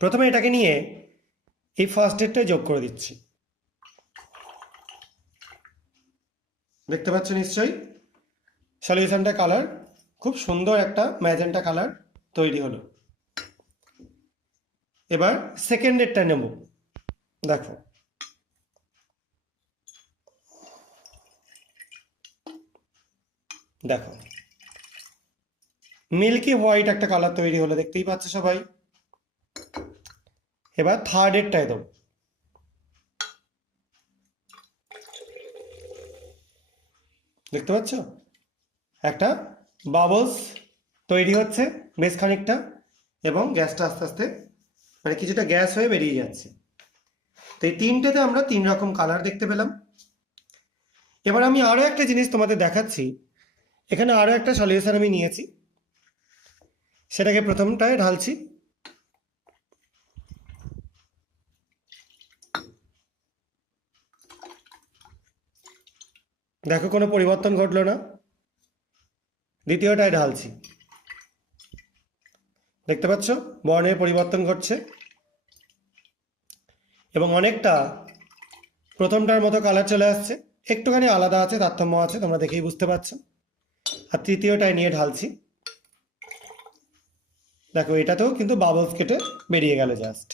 প্রথমে এটাকে নিয়ে এই ফার্স্ট এডটাই যোগ করে দিচ্ছি। দেখতে পাচ্ছ নিশ্চয়ই সলিউশনটা কালার খুব সুন্দর একটা ম্যাজেন্টা কালার তৈরি হলো। এবার সেকেন্ড এডটা নেব। দেখো দেখো মিল্কি হোয়াইট একটা কালার তৈরি হলো, দেখতেই পাচ্ছ সবাই। এবার থার্ড এডটায় দেবো। দেখতে পাচ্ছ একটা বাবলস তৈরি হচ্ছে বেশ খানিকটা, এবং গ্যাসটা আস্তে আস্তে মানে কিছুটা গ্যাস হয়ে বেরিয়ে যাচ্ছে। তো এই তিনটেতে আমরা 3 রকম কালার দেখতে পেলাম। এবার আমি আরও একটা জিনিস তোমাদের দেখাচ্ছি। এখানে আরও একটা সলিউশন আমি নিয়েছি, সেটাকে প্রথমটায় ঢালছি। দেখো কোনো পরিবর্তন ঘটলো না। দ্বিতীয়টায় ঢালছি, দেখতে পাচ্ছ বর্ণের পরিবর্তন ঘটছে, এবং অনেকটা প্রথমটার মতো কালার চলে আসছে। একটুখানি আলাদা আছে, তারতম্য আছে, তোমরা দেখেই বুঝতে পারছো। আর তৃতীয়টায় নিয়ে ঢালছি। দেখো এটাতেও কিন্তু বাবলস কেটে বেরিয়ে গেল জাস্ট।